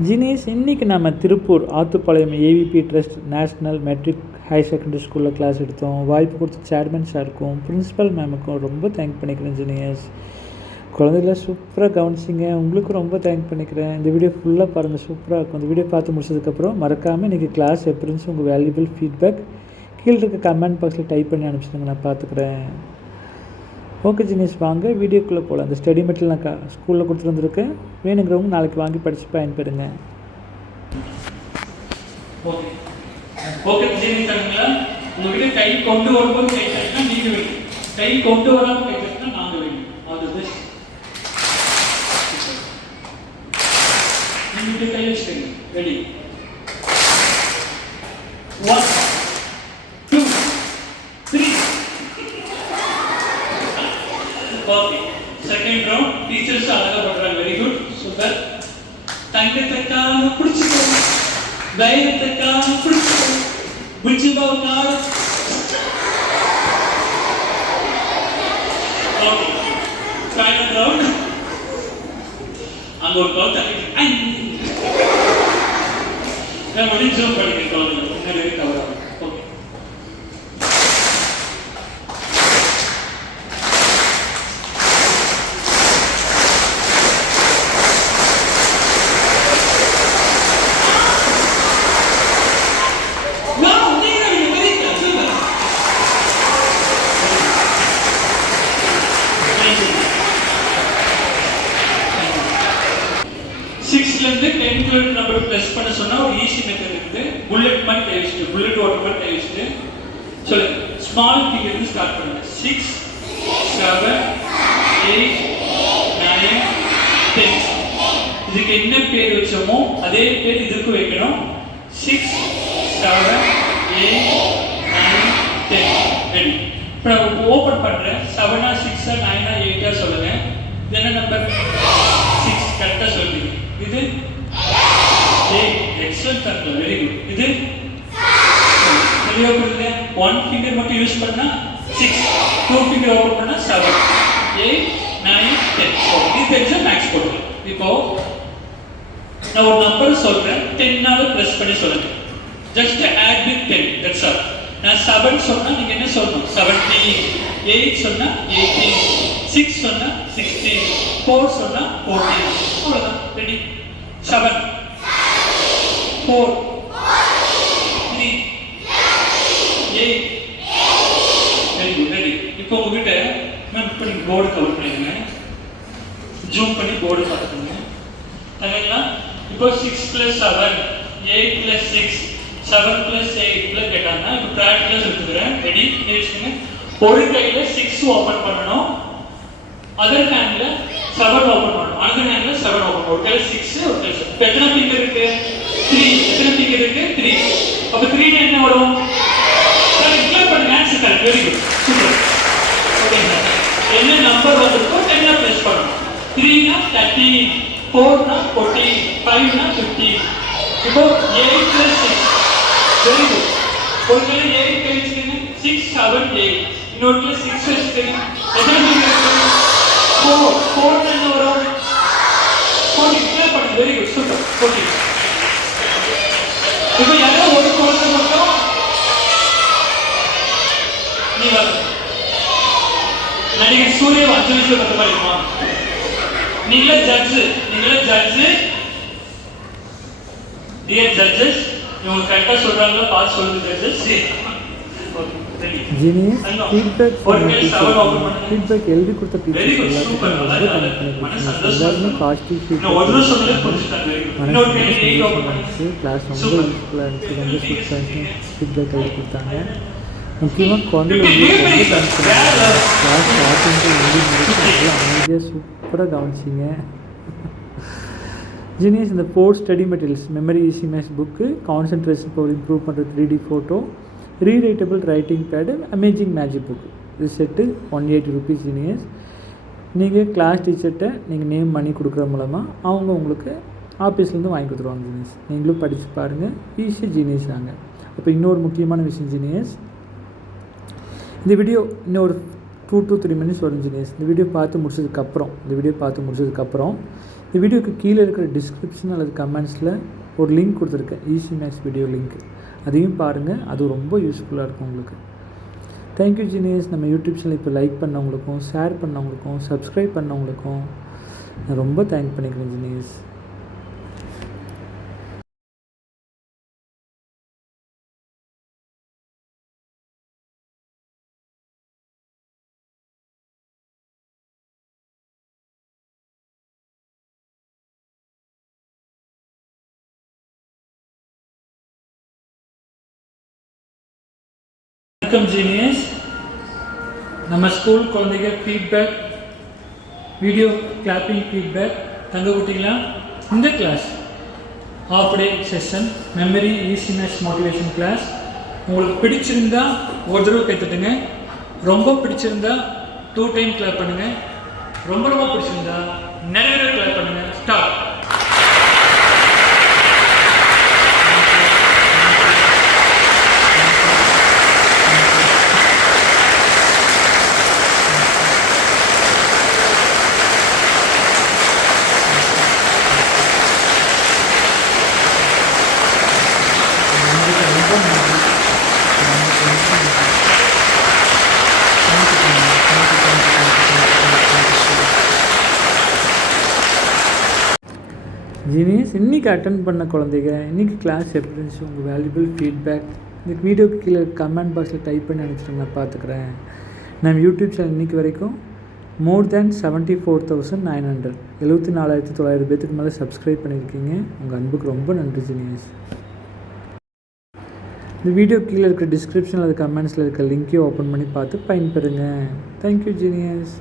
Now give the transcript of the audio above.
ஜினேஷ், இன்றைக்கி நம்ம Tiruppur Athupalayam AVP trust national matric higher secondary ஸ்கூலில் கிளாஸ் எடுத்தோம். வாய்ப்பு கொடுத்த சேர்மன் சாருக்கும் பிரின்ஸிபல் மேமுக்கும் ரொம்ப தேங்க் பண்ணிக்கிறேன் ஜினேஷ். குழந்தைகள சூப்பராக கவனிச்சிங்க. உங்களுக்கும் ரொம்ப தேங்க் பண்ணிக்கிறேன். இந்த வீடியோ ஃபுல்லாக பாருங்கள், சூப்பராக இருக்கும். இந்த வீடியோ பார்த்து முடிச்சதுக்கப்புறம் மறக்காமல் இன்றைக்கி கிளாஸ் எப்படி இருந்துச்சு உங்கள் வேல்யூபிள் ஃபீட்பேக் கீழே இருக்க கமெண்ட் பாக்ஸில் டைப் பண்ணி அனுப்பிச்சிடுங்க, நான் பார்த்துக்குறேன். ஓகே ஜினேஷ், வாங்க வீடியோக்குள்ளே போகலாம். அந்த ஸ்டடி மெட்டீரியல் நான் ஸ்கூலில் கொடுத்துட்டு வந்திருக்கேன். வேணுங்கிறவங்க நாளைக்கு வாங்கி படித்து பயன்பெறுங்க. ஓகே ஓகே ஜினேஷ், உங்ககிட்ட கை கொண்டு வரும்போது கை தட்டினா நீங்க வைங்க, கை கொண்டு வராமல் கை தட்டினா நாங்க வைங்க. All the best. நீங்க கை வச்சுக்கோங்க. Ready? 1 2 3. Okay, second round teachers அழகா பண்றாங்க. Very good, super. தங்கத்தக்காக பிடிச்சுக்கோங்க, தைரியத்தக்காக பிடிச்சுக்கோங்க, புஜ்ஜிபாவுக்காக. Okay, final round. அங்க ஒரு கால் தட்டி நான் முடிஞ்சு படிக்க கால் முன்னாடி கவர் ஆகும். ஓகே, சிக்ஸ்லேருந்து 10th நம்பர் ப்ளஸ் பண்ண சொன்னா ஒரு ஈஸி மெத்தட் இருக்குது. புல்லட் மாதிரி கை வச்சுட்டு, புல்லட் ஓட்டர் மாதிரி கை வச்சுட்டு சொல்லுங்க. ஸ்மால் ஃபிங்கர் இருந்து ஸ்டார்ட் பண்ணுங்க. 6 7 8 9 10. இதுக்கு என்ன பேர் வச்சோமோ அதே பேர் இதுக்கு வைக்கணும். 6 7 8 9 10. ரெடி? இப்போ ஓப்பன் பண்றேன். 7 6 9 8 சொல்லுங்க. இது என்ன நம்பர்? 6. கரெக்டா சொல்லுங்க. இது 8. எக்ஸலென்ட் தரல. Very good. இது தெளிவா புரியுது. 1 ஃபிங்கர் மட்டும் யூஸ் பண்ணா 6, 2 ஃபிங்கர் ஓபன் பண்ணா 7 8 9 10. இது தெரிஞ்சா மேக்ஸ் போடுங்க. இப்போ நான் ஒரு நம்பர் சொல்றேன், 10 னால ப்ளஸ் பண்ணி சொல்லுங்க. Just add with 10. That's all. நான் 7 சொன்னா நீங்க என்ன சொல்லணும்? 17. 8 சொன்னா 18. 6 சொன்னா 16. 4 சொன்னா 14. அவ்வளவுதான். ரெடி? 7 4 3 8. Very good. ரெடி? இப்போ உங்ககிட்ட மேம் இப்படி போர்டு கவர் பண்ணிடுங்க, ஜூம் பண்ணி போர்டு பார்த்துக்கோங்க. சரிங்களா? இப்போ 6 + 7 8 + 6 7 + 8 கேட்டாங்க. இப்போ ப்ராக்டிகலா சொல்லிக்கிறேன். ரெடி? வச்சுக்கோங்க. ஒரு கையில 6 ஓபன் பண்ணணும், அதர் ஹேண்ட்ல 7 ஓபன் பண்ணணும். அதர் ஹேண்ட்ல 7 ஓபன் பண்ணணும். ஒரு கையில 6, ஒரு கையில 7. எத்தனை ஃபிங்கர் இருக்கு? 3. எத்தனை ஃபிங்கர் இருக்கு? 3. அப்ப 3 னா என்ன வரும்? கரெக்ட். கிளிக் பண்ணுங்க. Answer correct. Very good, super. ஓகேங்க. என்ன நம்பர் வந்திருக்கோ 10 ல ப்ளஸ் பண்ணணும். 3 னா 13, 4 னா 14, 5 னா 15. இப்போ 8 + 6. Very good. ஒரு கையில 8 கை வச்சுக்கோங்க. 6 7 8. இன்னொரு கையில 6 வச்சுக்கோங்க. எத்தனை ஃபிங்கர் இருக்கு? 4. 4 னா என்ன வரும்? 14. கிளிக் பண்ணுங்க. Very good, super. 14. இப்போ யாரோ ஒரு குழந்தை மட்டும் நீ வாங்க. நடிகர் சூரிய 5 நிமிஷம் பத்து பாருமா. நீங்களே ஜட்ஜ், டியர் ஜட்ஜஸ், இவங்க கரெக்டா சொல்றாங்களா பார்த்து சொல்லுங்க ஜட்ஜஸ். ஜினேஷ், ஃபீட்பேக் எழுதி கொடுத்த டீச்சர்ஸ் எல்லாத்துக்கும் ரொம்ப தேங்க் பண்ணிக்கிறேன். எல்லாருமே பாசிட்டிவ் ஃபீட்பேக் மனசு சந்தோஷமாச்சு. கிளாஸ் ரொம்ப யூஸ்ஃபுல்லாக இருந்துச்சு, ரொம்ப சூப்பராக இருந்துச்சு. ஃபீட்பேக் எழுதி கொடுத்தாங்க. முக்கியமாக குழந்தைங்களுக்கு ரொம்ப தேங்க்ஸ் பண்ணுறேன். கிளாஸ் ஸ்டார்டிங்கு எழுதி முடிச்சு அமைதியாக சூப்பராக கவனிச்சிங்க. ஜினேஷ், இந்த 4 study materials memory easy maths book, concentration power improve பண்ணுற 3D photo, rewritable writing pad, amazing magic book, இது செட்டு 180 ரூபீஸ். ஜீனியஸ், நீங்கள் கிளாஸ் டீச்சர்கிட்ட நீங்கள் நேம் பண்ணி கொடுக்குற மூலமாக அவங்க உங்களுக்கு ஆஃபீஸ்லேருந்து வாங்கி கொடுத்துருவாங்க. ஜீனியஸ், நீங்களும் படித்து பாருங்கள், ஈஸியாக ஜீனியஸ் ஆங்க. அப்போ இன்னொரு முக்கியமான விஷயம் ஜீனியஸ், இந்த வீடியோ இன்னொரு 2 to 3 minutes வரும் ஜீனியஸ். இந்த வீடியோ பார்த்து முடிச்சதுக்கப்புறம் இந்த வீடியோக்கு கீழே இருக்கிற டிஸ்கிரிப்ஷன் அல்லது கமெண்ட்ஸில் ஒரு லிங்க் கொடுத்துருக்கேன், ஈஸி மேக்ஸ் வீடியோ லிங்க். அதையும் பாருங்கள், அது ரொம்ப யூஸ்ஃபுல்லாக இருக்கும் உங்களுக்கு. Thank you genius. நம்ம யூடியூப் சேனல் இப்போ லைக் பண்ணவங்களுக்கும், ஷேர் பண்ணவங்களுக்கும், சப்ஸ்கிரைப் பண்ணவங்களுக்கும் நான் ரொம்ப தேங்க் பண்ணிக்கிறேன் ஜீனியஸ். வணக்கம் ஜீனியஸ். நம்ம ஸ்கூல் குழந்தைங்க ஃபீட்பேக், வீடியோ கிளாப்பிங் ஃபீட்பேக் தங்க குட்டிங்களா. இந்த class half day session memory easy maths motivation class உங்களுக்கு பிடிச்சிருந்தா ஒரு தடவை கைத்தட்டுங்க. ரொம்ப பிடிச்சிருந்தா 2 டைம் கிளாப் பண்ணுங்கள். ரொம்ப ரொம்ப பிடிச்சிருந்தா நிறைய கிளாப் பண்ணுங்கள். ஸ்டார்ட். ஜீனியஸ், இன்றைக்கி அட்டன் பண்ண குழந்தைங்க இன்றைக்கி கிளாஸ் எப்படி இருந்துச்சு, உங்கள் வேல்யூபிள் ஃபீட்பேக் இந்த வீடியோக்கு கீழே கமெண்ட் பாக்ஸில் டைப் பண்ணி அனுப்பிச்சிட்டு நான் பார்த்துக்குறேன். நம்ம யூடியூப் சேனல் இன்றைக்கி வரைக்கும் மோர் தேன் 74,900 74,900 பேத்துக்கு மேலே சப்ஸ்கிரைப் பண்ணியிருக்கீங்க. உங்கள் அன்புக்கு ரொம்ப நன்றி ஜீனியஸ். இந்த வீடியோ கீழே இருக்கிற டிஸ்கிரிப்ஷனில் அது கமெண்ட்ஸில் இருக்க லிங்க்கையும் ஓப்பன் பண்ணி பார்த்து பயன்பெறுங்க. Thank you genius.